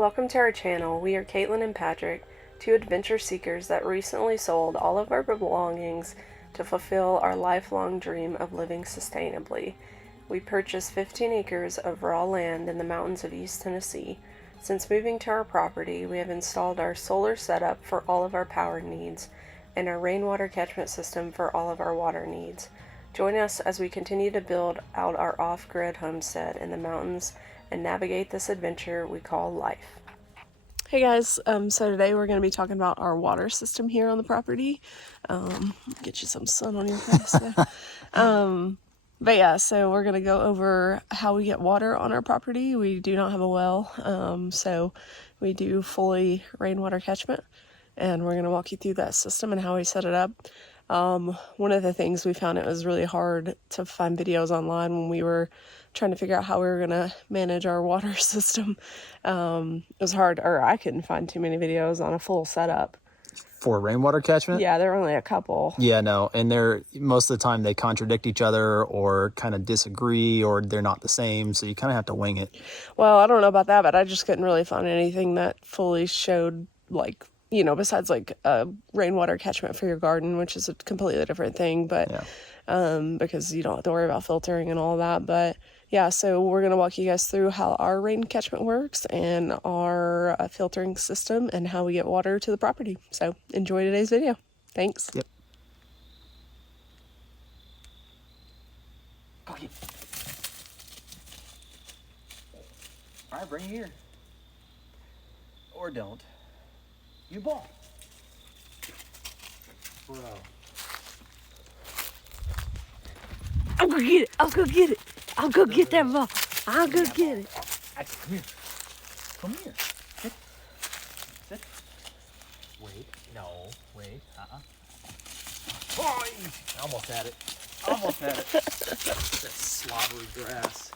Welcome to our channel. We are Caitlin and Patrick, two adventure seekers that recently sold all of our belongings to fulfill our lifelong dream of living sustainably. We purchased 15 acres of raw land in the mountains of East Tennessee. Since moving to our property, we have installed our solar setup for all of our power needs and our rainwater catchment system for all of our water needs. Join us as we continue to build out our off-grid homestead in the mountains and navigate this adventure we call life. Hey guys, so today we're going to be talking about our water system here on the property. Get you some sun on your face there. But yeah, so we're going to go over how we get water on our property. We do not have a well, so we do fully rainwater catchment, and we're going to walk you through that system and how we set it up. One of the things we found, it was really hard to find videos online when we were trying to figure out how we were going to manage our water system. It was hard, or I couldn't find too many videos on a full setup. For rainwater catchment? Yeah, there were only a couple. Yeah, no, and they're, most of the time they contradict each other or kind of disagree, or they're not the same, so you kind of have to wing it. Well, I don't know about that, but I just couldn't really find anything that fully showed, like, you know, besides like rainwater catchment for your garden, which is a completely different thing, but because you don't have to worry about filtering and all that. But yeah, so we're going to walk you guys through how our rain catchment works and our filtering system and how we get water to the property. So enjoy today's video. Thanks. Yep. Okay. All right, bring it here. Or don't. You ball. Bro. I'm gonna get it. I'm gonna get it. I'm gonna get that ball. I'm gonna get it. Come here. Come here. Sit. Sit. Wait. No. Wait. Oh, I almost had it. Almost had it. That slobbery grass.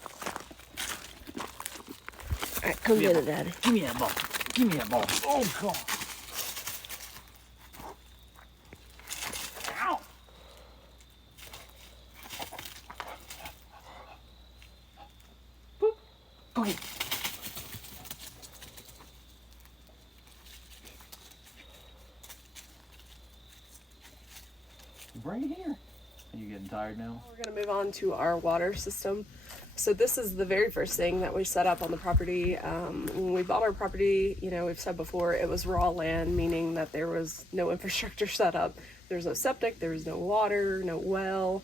All right, come get it, Daddy. Give me that ball. Give me that ball. Oh, God. Ow. Boop. Okay. Bring it here. Are you getting tired now? We're going to move on to our water system. So this is the very first thing that we set up on the property. When we bought our property, you know, we've said before, it was raw land, meaning that there was no infrastructure set up. There was no septic, there was no water, no well,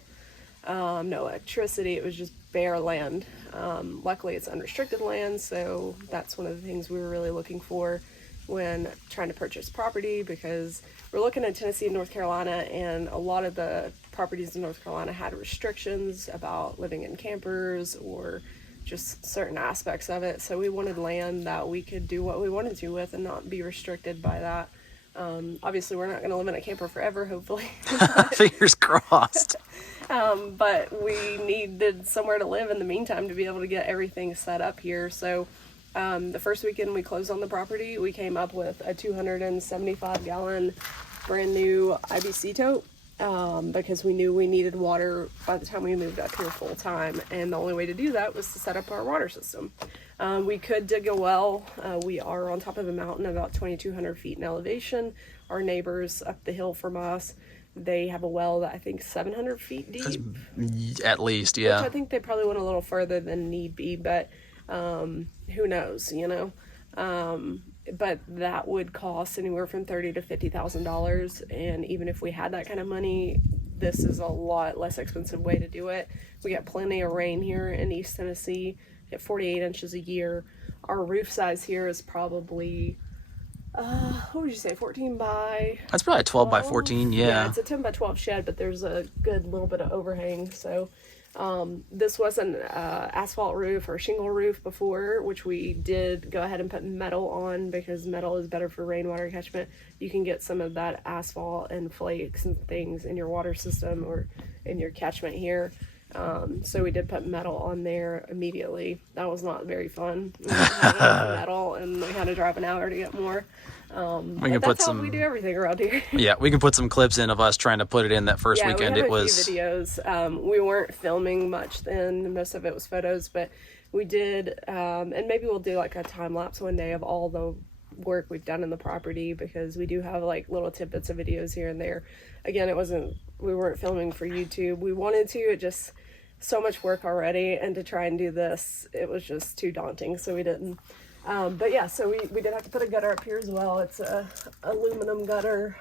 no electricity. It was just bare land. Luckily, it's unrestricted land, so that's one of the things we were really looking for when trying to purchase property, because we're looking at Tennessee and North Carolina, and a lot of the properties in North Carolina had restrictions about living in campers or just certain aspects of it. So we wanted land that we could do what we wanted to with and not be restricted by that. Obviously, we're not going to live in a camper forever, hopefully. Fingers crossed. But we needed somewhere to live in the meantime to be able to get everything set up here. So the first weekend we closed on the property, we came up with a 275 gallon brand new IBC tote, because we knew we needed water by the time we moved up here full time, and the only way to do that was to set up our water system. We could dig a well. We are on top of a mountain about 2,200 feet in elevation. Our neighbors up the hill from us, they have a well that I think 700 feet deep. At least, yeah. Which I think they probably went a little further than need be, but who knows, you know. But that would cost anywhere from $30,000 to $50,000, and even if we had that kind of money, this is a lot less expensive way to do it. We get plenty of rain here in East Tennessee, get 48 inches a year. Our roof size here is probably what would you say, 14 by That's probably a 12 by 14, yeah. It's a 10 by 12 shed, but there's a good little bit of overhang. So this was an asphalt roof or shingle roof before, which we did go ahead and put metal on because metal is better for rainwater catchment. You can get some of that asphalt and flakes and things in your water system or in your catchment here. So we did put metal on there immediately. That was not very fun. We had metal and we had to drive an hour to get more. We can put some. We do everything around here. Yeah, we can put some clips in of us trying to put it in that first weekend. We It have was a few videos. We weren't filming much then. Most of it was photos, but We did, and maybe we'll do like a time lapse one day of all the work we've done in the property, because we do have like little tidbits of videos here and there. Again, we weren't filming for YouTube. We wanted to, it just so much work already, and to try and do this, it was just too daunting, so we didn't. But yeah, so we did have to put a gutter up here as well. It's a aluminum gutter.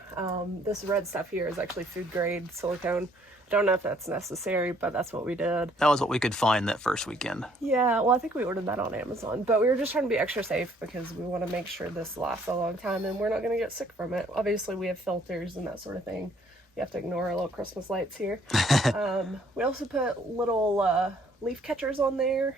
This red stuff here is actually food grade silicone. Don't know if that's necessary, but that's what we did. That was what we could find that first weekend. Yeah, well, I think we ordered that on Amazon, but we were just trying to be extra safe because we want to make sure this lasts a long time and we're not going to get sick from it. Obviously, we have filters and that sort of thing. You have to ignore our little Christmas lights here. We also put little leaf catchers on there.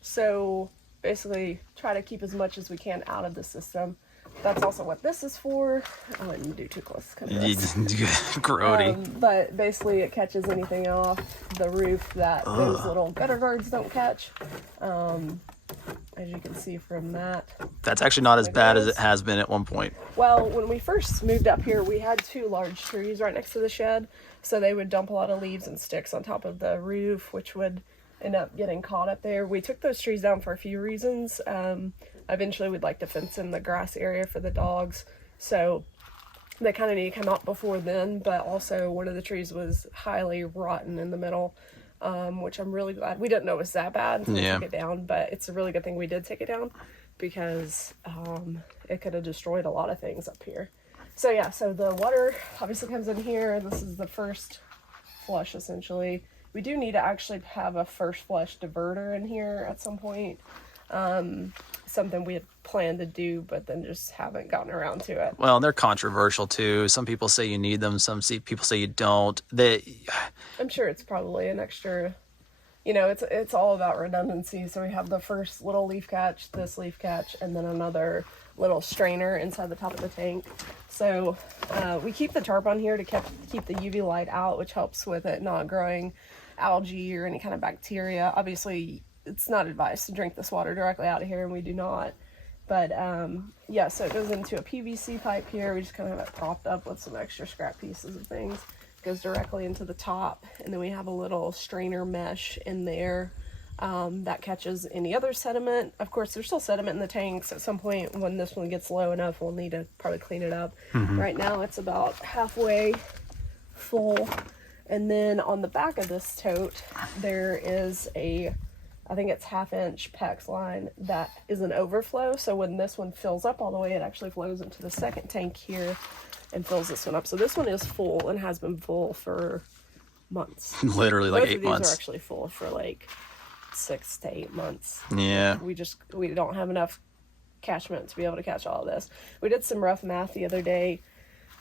So basically try to keep as much as we can out of the system. That's also what this is for. I wouldn't do too close. Grody. But basically it catches anything off the roof that those little gutter guards don't catch. As you can see from that. That's actually not as bad as it has been at one point. Well, when we first moved up here, we had 2 large trees right next to the shed. So they would dump a lot of leaves and sticks on top of the roof, which would end up getting caught up there. We took those trees down for a few reasons. Eventually we'd like to fence in the grass area for the dogs, so they kind of need to come out before then. But also one of the trees was highly rotten in the middle, which I'm really glad. We didn't know it was that bad until we took it down, but it's a really good thing we did take it down, because it could have destroyed a lot of things up here. So yeah, so the water obviously comes in here, and this is the first flush essentially. We do need to actually have a first flush diverter in here at some point. Something we had planned to do, but then just haven't gotten around to it. Well, they're controversial too. Some people say you need them, some people say you don't. I'm sure it's probably an extra, it's all about redundancy. So we have the first little leaf catch, this leaf catch, and then another little strainer inside the top of the tank. So we keep the tarp on here to keep the UV light out, which helps with it not growing algae or any kind of bacteria. Obviously, it's not advised to drink this water directly out of here, and we do not. But yeah, so it goes into a PVC pipe here. We just kind of have it propped up with some extra scrap pieces of things. It goes directly into the top, and then we have a little strainer mesh in there that catches any other sediment. Of course, there's still sediment in the tanks. At some point when this one gets low enough, we'll need to probably clean it up. Right now it's about halfway full. And then on the back of this tote, there is I think it's 1/2-inch PEX line that is an overflow. So when this one fills up all the way, it actually flows into the second tank here and fills this one up. So this one is full and has been full for months. Literally like Both 8 of these months. are actually full for like 6 to 8 months. Yeah. We don't have enough catchment to be able to catch all of this. We did some rough math the other day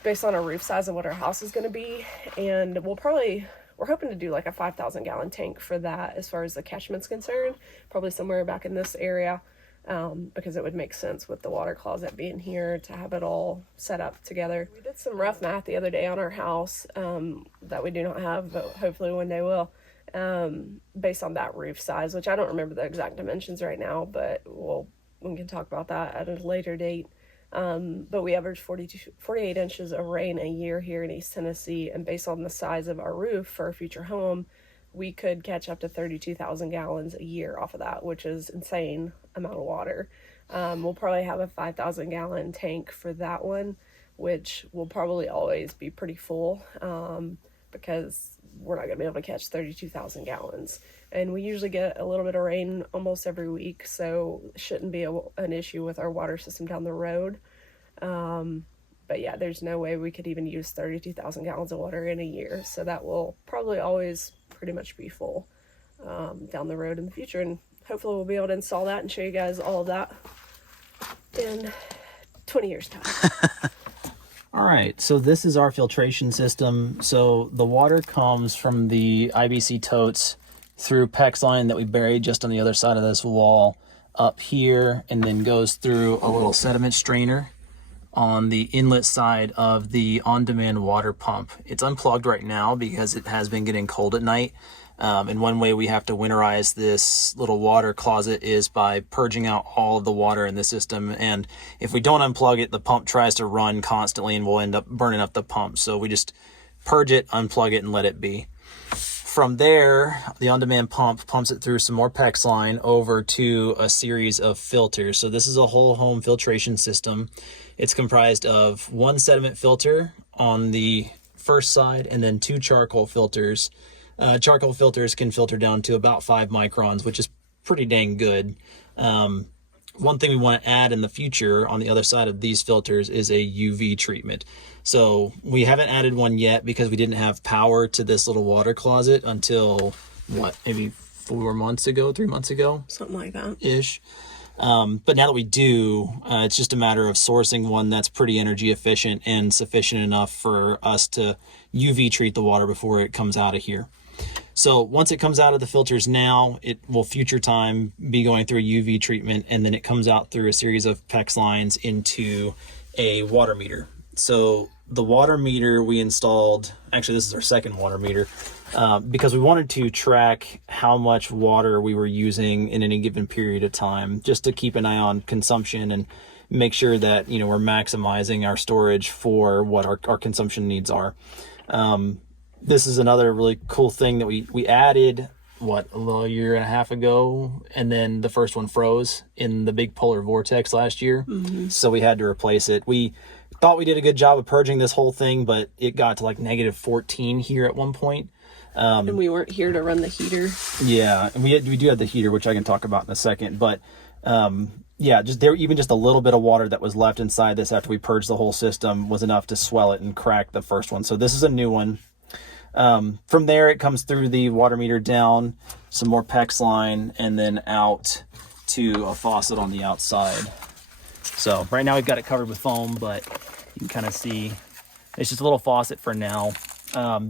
based on our roof size and what our house is going to be, and we're hoping to do like a 5,000 gallon tank for that as far as the catchment's concerned, probably somewhere back in this area, because it would make sense with the water closet being here to have it all set up together. We did some rough math the other day on our house that we do not have, but hopefully one day will, based on that roof size, which I don't remember the exact dimensions right now, but we can talk about that at a later date. But we average 48 inches of rain a year here in East Tennessee, and based on the size of our roof for a future home, we could catch up to 32,000 gallons a year off of that, which is insane amount of water. We'll probably have a 5,000 gallon tank for that one, which will probably always be pretty full, because we're not going to be able to catch 32,000 gallons. And we usually get a little bit of rain almost every week, so it shouldn't be an issue with our water system down the road. But yeah, there's no way we could even use 32,000 gallons of water in a year. So that will probably always pretty much be full down the road in the future. And hopefully we'll be able to install that and show you guys all of that in 20 years' time. All right, so this is our filtration system. So the water comes from the IBC Totes through PEX line that we buried just on the other side of this wall up here, and then goes through a little sediment strainer on the inlet side of the on-demand water pump. It's unplugged right now because it has been getting cold at night. And one way we have to winterize this little water closet is by purging out all of the water in the system. And if we don't unplug it, the pump tries to run constantly and we'll end up burning up the pump. So we just purge it, unplug it, and let it be. from there, the on-demand pump pumps it through some more PEX line over to a series of filters. So this is a whole home filtration system. It's comprised of one sediment filter on the first side and then 2 charcoal filters. Charcoal filters can filter down to about 5 microns, which is pretty dang good. One thing we want to add in the future on the other side of these filters is a UV treatment. So we haven't added one yet because we didn't have power to this little water closet until what, maybe 3 months ago, Something like that. ish. But now that we do, it's just a matter of sourcing one that's pretty energy efficient and sufficient enough for us to UV treat the water before it comes out of here. So once it comes out of the filters now, it will future time be going through a UV treatment, and then it comes out through a series of PEX lines into a water meter. So the water meter we installed, actually this is our second water meter, because we wanted to track how much water we were using in any given period of time, just to keep an eye on consumption and make sure that, you know, we're maximizing our storage for what our consumption needs are. This is another really cool thing that we added, what, a little year and a half ago, and then the first one froze in the big polar vortex last year. So we had to replace it. We thought we did a good job of purging this whole thing, but it got to like -14 here at one point. And we weren't here to run the heater. Yeah, and we do have the heater, which I can talk about in a second, but yeah, just a little bit of water that was left inside this after we purged the whole system was enough to swell it and crack the first one. So this is a new one. From there, it comes through the water meter down, some more PEX line, and then out to a faucet on the outside. So right now we've got it covered with foam, but you can kind of see it's just a little faucet for now.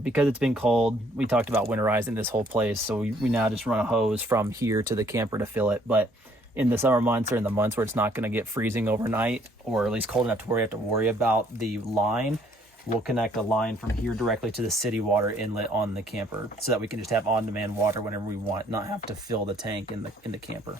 Because it's been cold, we talked about winterizing this whole place, so we now just run a hose from here to the camper to fill it. But in the summer months, or in the months where it's not going to get freezing overnight, or at least cold enough to where you have to worry about the line, we'll connect a line from here directly to the city water inlet on the camper, so that we can just have on-demand water whenever we want, not have to fill the tank in the camper.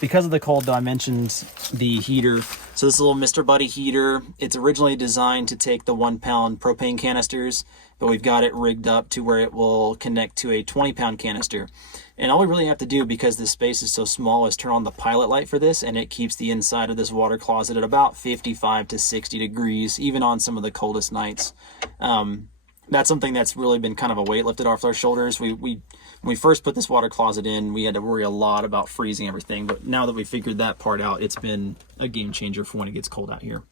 Because of the cold, though, I mentioned the heater. So this little Mr. Buddy heater, it's originally designed to take the 1-pound propane canisters, but we've got it rigged up to where it will connect to a 20-pound canister. And all we really have to do, because this space is so small, is turn on the pilot light for this, and it keeps the inside of this water closet at about 55 to 60 degrees, even on some of the coldest nights. That's something that's really been kind of a weight lifted off our shoulders. When we first put this water closet in, we had to worry a lot about freezing everything, but now that we figured that part out, it's been a game changer for when it gets cold out here.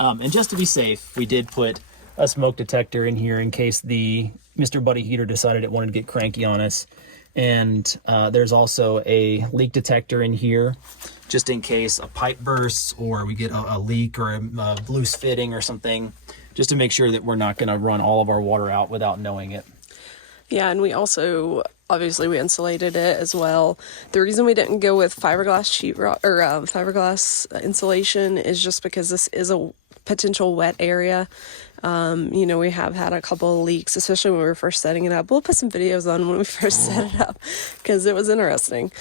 And just to be safe, we did put a smoke detector in here in case the Mr. Buddy heater decided it wanted to get cranky on us. And there's also a leak detector in here, just in case a pipe bursts or we get a leak or a loose fitting or something, just to make sure that we're not going to run all of our water out without knowing it. Yeah, and we also, obviously, we insulated it as well. The reason we didn't go with fiberglass sheetrock or fiberglass insulation is just because this is a potential wet area. You know, we have had a couple of leaks, especially when we were first setting it up. We'll put some videos on when we first set it up because it was interesting.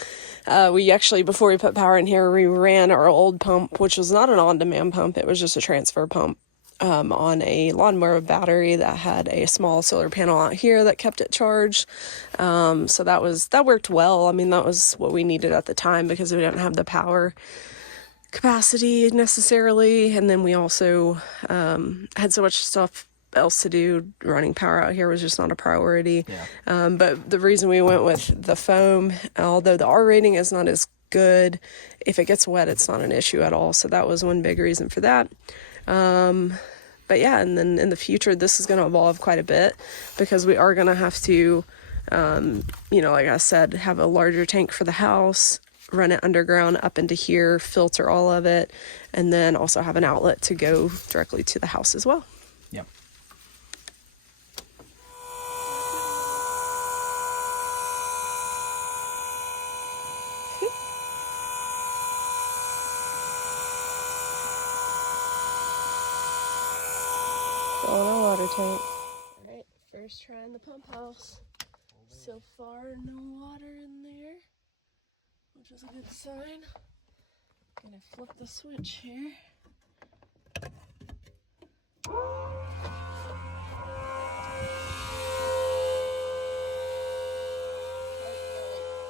We actually, before we put power in here, we ran our old pump, which was not an on-demand pump. It was just a transfer pump. On a lawnmower battery that had a small solar panel out here that kept it charged. So that worked well. I mean, that was what we needed at the time because we didn't have the power capacity necessarily. And then we also had so much stuff else to do. Running power out here was just not a priority. Yeah. But the reason we went with the foam, although the R rating is not as good, if it gets wet, it's not an issue at all. So that was one big reason for that. But yeah, and then in the future, this is going to evolve quite a bit because we are going to have to, you know, like I said, have a larger tank for the house, run it underground up into here, filter all of it, and then also have an outlet to go directly to the house as well. Yep. On our water tank. Alright, first try in the pump house. So far, no water in there, which is a good sign. Gonna flip the switch here.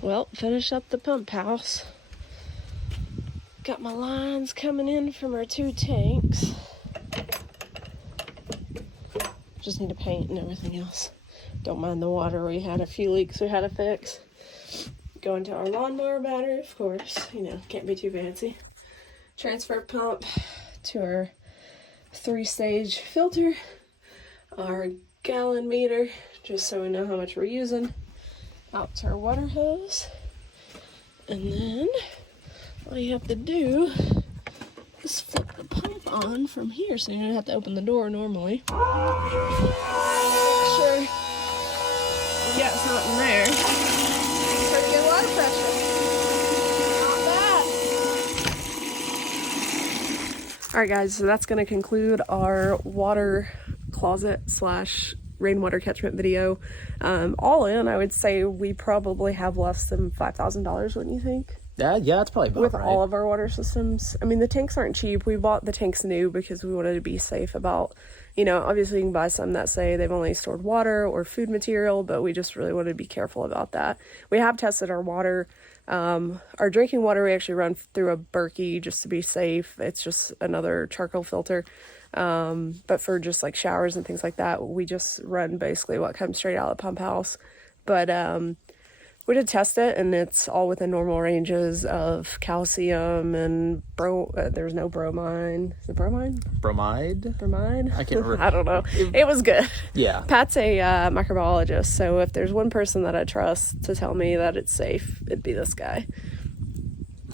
Well, finish up the pump house. Got my lines coming in from our 2 tanks. Just need to paint and everything else. Don't mind the water. We had a few leaks we had to fix. Going to our lawnmower battery, of course. You know, can't be too fancy. Transfer pump to our 3-stage filter. Our gallon meter, just so we know how much we're using. Out to our water hose. And then all you have to do is flip the pump on from here, so you don't have to open the door normally. Make sure you got something there. Pretty good water pressure. Not bad. Alright guys, so that's going to conclude our water closet / rainwater catchment video. All in, I would say we probably have less than $5,000, wouldn't you think? Yeah, it's probably about With right. all of our water systems. I mean, the tanks aren't cheap. We bought the tanks new because we wanted to be safe about, you know, obviously you can buy some that say they've only stored water or food material, but we just really wanted to be careful about that. We have tested our water. Our drinking water, we actually run through a Berkey just to be safe. It's just another charcoal filter. But for just like showers and things like that, we just run basically what comes straight out of the pump house. But, we did test it, and it's all within normal ranges of calcium and there's no bromine. Is it bromine? Bromide? I can't remember. I don't know. It was good. Yeah. Pat's a microbiologist, so if there's one person that I trust to tell me that it's safe, it'd be this guy.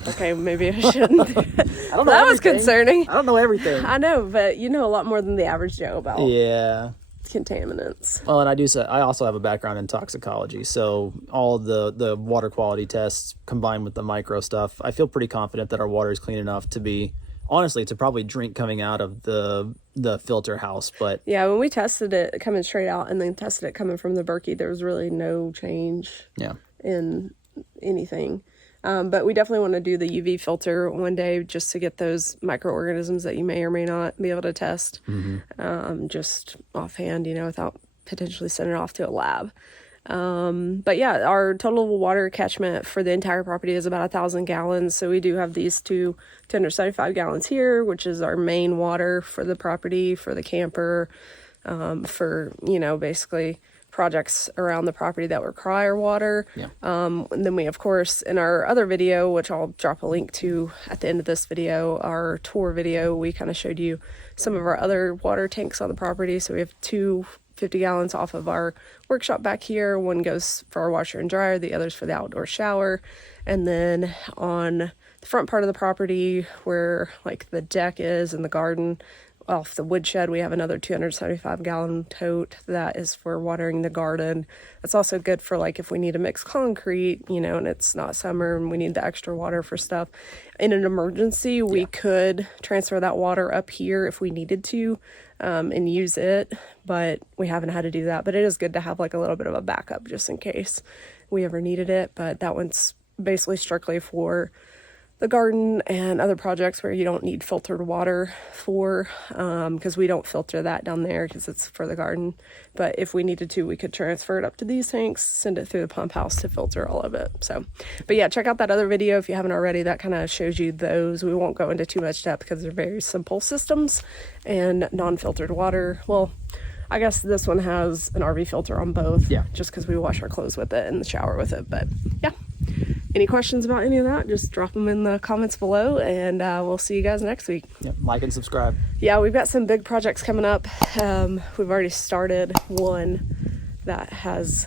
Okay, maybe I shouldn't. I don't know That was everything. concerning. I don't know everything. I know, but you know a lot more than the average Joe about Yeah. contaminants. Well, and I also have a background in toxicology, so all of the water quality tests combined with the micro stuff, I feel pretty confident that our water is clean enough to be, honestly, to probably drink coming out of the filter house. But Yeah, when we tested it coming straight out and then tested it coming from the Berkey, there was really no change yeah, in anything. But we definitely want to do the UV filter one day just to get those microorganisms that you may or may not be able to test, just offhand, you know, without potentially sending it off to a lab. But yeah, our total water catchment for the entire property is about 1,000 gallons. So we do have these 275 gallons here, which is our main water for the property, for the camper, for, you know, basically projects around the property that require water. Yeah. And then we, of course, in our other video, which I'll drop a link to at the end of this video, our tour video, we kind of showed you some of our other water tanks on the property. So we have 2 50 gallons off of our workshop back here. One goes for our washer and dryer, the other's for the outdoor shower. And then on the front part of the property where like the deck is and the garden, off the woodshed, we have another 275 gallon tote that is for watering the garden. It's also good for like if we need to mix concrete, you know, and it's not summer and we need the extra water for stuff. In an emergency, we could transfer that water up here if we needed to, and use it, but we haven't had to do that. But it is good to have like a little bit of a backup just in case we ever needed it. But that one's basically strictly for the garden and other projects where you don't need filtered water for, because we don't filter that down there because it's for the garden. But if we needed to, we could transfer it up to these tanks, send it through the pump house to filter all of it. So, but yeah, check out that other video if you haven't already. That kind of shows you those. We won't go into too much depth because they're very simple systems and non-filtered water. Well, I guess this one has an RV filter on both. Yeah. Just because we wash our clothes with it and the shower with it. But yeah. Any questions about any of that, just drop them in the comments below, and we'll see you guys next week. Yep. Like and subscribe. Yeah, we've got some big projects coming up. We've already started one that has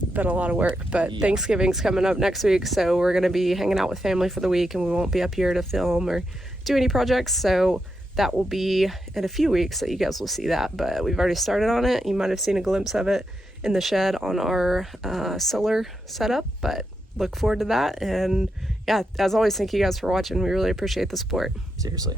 been a lot of work, but Thanksgiving's coming up next week, so we're going to be hanging out with family for the week, and we won't be up here to film or do any projects, so that will be in a few weeks that you guys will see that. But we've already started on it. You might have seen a glimpse of it in the shed on our solar setup, but look forward to that. And yeah, as always, thank you guys for watching. We really appreciate the support. Seriously.